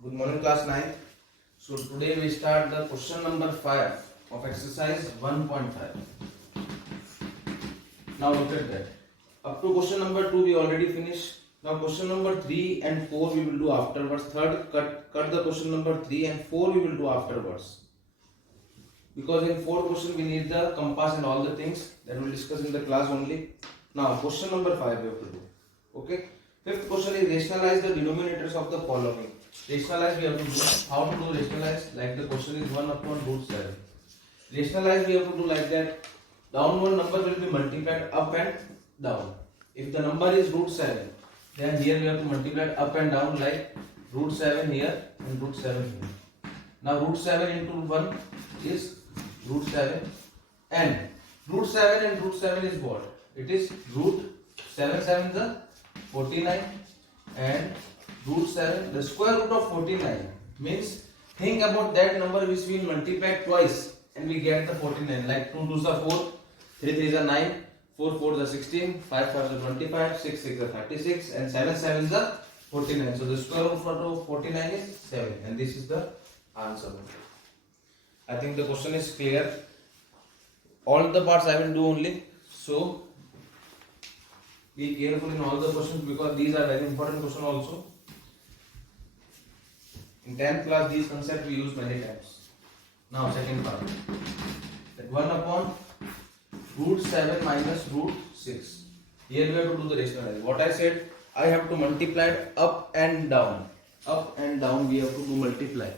Good morning, class 9th. So today we start the question number 5 of exercise 1.5. Now look at that. Up to question number 2 we already finished. Now question number 3 and 4 we will do afterwards. Third, cut the question number 3 and 4 we will do afterwards. Because in 4th question we need the compass and all the things that we will discuss in the class only. Now question number 5 we have to do. Okay. Fifth question is rationalize the denominators of the following. Rationalize we have to do. How to do rationalize? Like the question is 1 upon root 7. Rationalize we have to do like that. Downward number will be multiplied up and down. If the number is root 7, then here we have to multiply up and down like root 7 here and root 7 here. Now root 7 into 1 is root 7 and root 7 and root 7 is what? It is root 7 7 is 49 and root 7, the square root of 49 means think about that number which we multiply twice and we get the 49 like 2 2s are 4, 3 3s are 9, 4 4s are 16, 5 5s are 25, 6 6 are 36 and 7 7s are 49. So the square root of 49 is 7 and this is the answer. I think the question is clear. All the parts I will do only. So be careful in all the questions because these are very important questions also. In 10th class, these concepts we use many times. Now, second part. That 1 upon root 7 minus root 6. Here we have to do the rationalize. What I said, I have to multiply it up and down. Up and down we have to do multiply.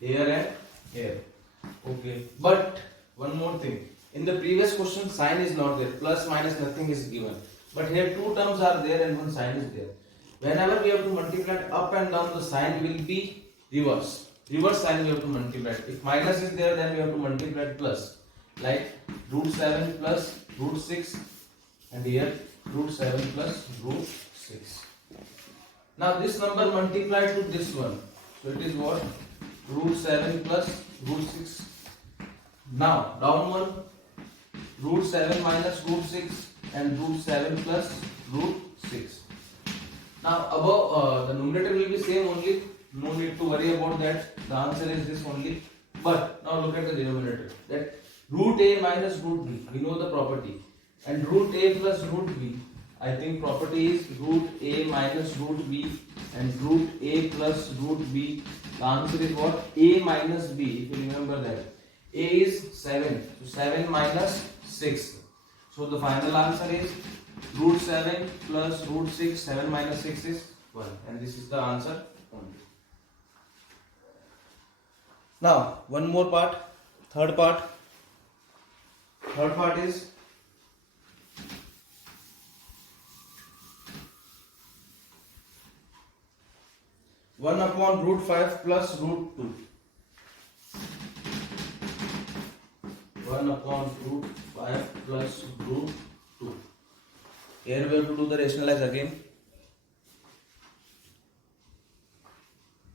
Here and here. Okay. But, one more thing. In the previous question, sign is not there. Plus, minus, nothing is given. But here two terms are there and one sign is there. Whenever we have to multiply up and down, the sign will be reverse. Reverse sign we have to multiply. If minus is there, then we have to multiply plus. Like root 7 plus root 6 and here root 7 plus root 6. Now this number multiplied to this one. So it is what? Root 7 plus root 6. Now down one, root 7 minus root 6 and root 7 plus root 6. Now above the numerator will be same only, no need to worry about that, the answer is this only. But now look at the denominator, that root a minus root b, we know the property, and root a plus root b, I think property is root a minus root b and root a plus root b. The answer is what? A minus b, if you remember that. A is 7, so 7 minus 6. So the final answer is root 7 plus root 6, 7 minus 6 is 1 and this is the answer only. Now one more part, third part. Third part is one upon root 5 plus root 2. 1 upon root 5 plus root 2. Here we have to do the rationalize again.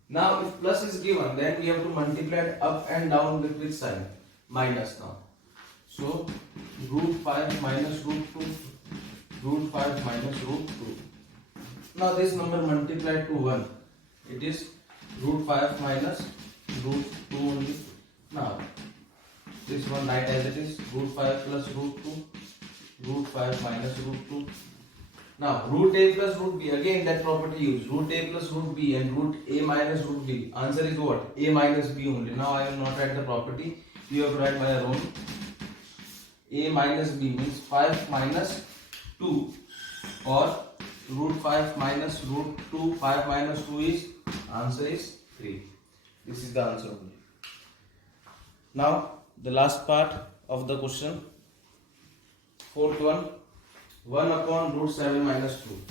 Now if plus is given, then we have to multiply it up and down with which sign? Minus now. So root 5 minus root 2, root 5 minus root 2. Now this number multiplied to 1. It is root 5 minus root 2 only. Now this one write as it is, root 5 plus root 2, root 5 minus root 2. Now root a plus root b, again that property used, root a plus root b and root a minus root b. Answer is what? A minus b only. Now I will not write the property, you have to write by your own. A minus b means 5 minus 2 or root 5 minus root 2, 5 minus 2 is, answer is 3. This is the answer only. Now the last part of the question, fourth one, 1 upon root 7 minus 2.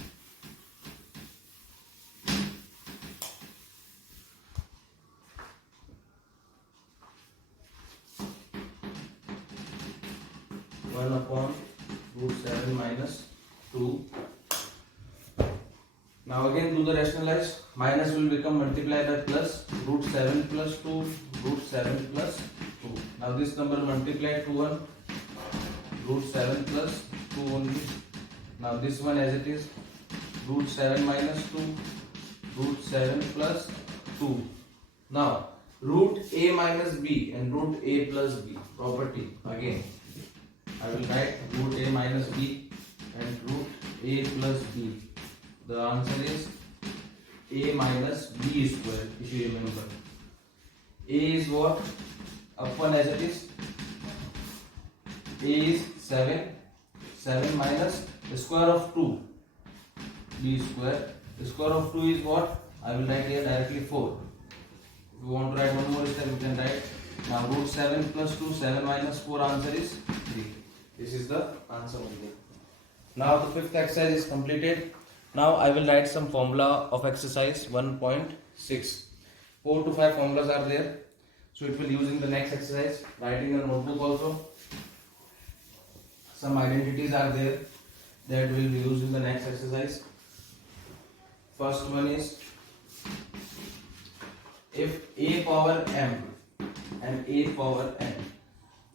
One upon root 7 minus 2. Now again do the rationalize. Minus will become multiplied by plus, root 7 plus 2, root 7 plus 2. Now this number multiplied to 1, root 7 plus 2 only. Now this one as it is, root 7 minus 2, root 7 plus 2 2. Now root a minus b and root a plus b property. Again I will write root a minus b and root a plus b. The answer is a minus b square, if you remember. A is what? Upon as it is. A is 7. 7 minus the square of 2. B square. The square of 2 is what? I will write here directly 4. If you want to write one more step, you can write. Now root 7 plus 2, 7 minus 4, answer is 3. This is the answer only. Now the fifth exercise is completed. Now I will write some formula of exercise 1.6. 4 to 5 formulas are there. So it will use in the next exercise. Writing a notebook also. Some identities are there that will be used in the next exercise. First one is, if a power m and a power n,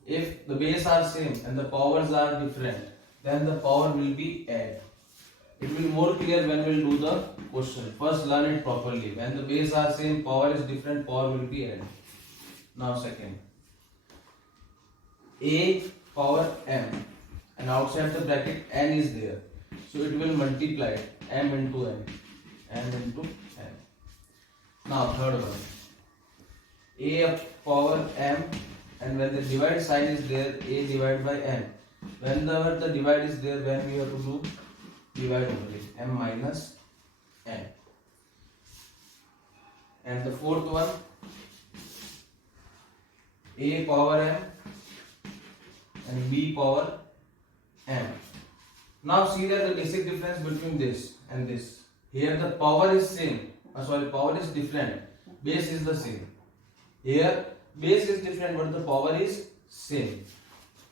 if the base are same and the powers are different, then the power will be add. It will be more clear when we will do the question. First learn it properly. When the base are same, power is different, power will be add. Now second, a power m and outside the bracket n is there, so it will multiply m into n, m into n. Now third one, a power m, and when the divide sign is there, a divided by n. Whenever the divide is there, when we have to do divide only, m minus n. And the fourth one, a power m and b power m. Now see that the basic difference between this and this. Here the power is same. Power is different. Base is the same. Here base is different, but the power is same.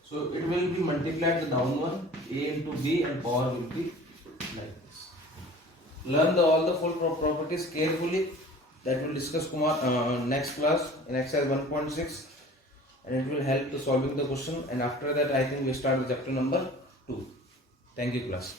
So it will be multiplied the down one, a into b, and power will be like this. Learn all the full properties carefully. That will discuss next class in exercise 1.6, and it will help to solving the question. And after that, I think we start with chapter number 2. Thank you, class.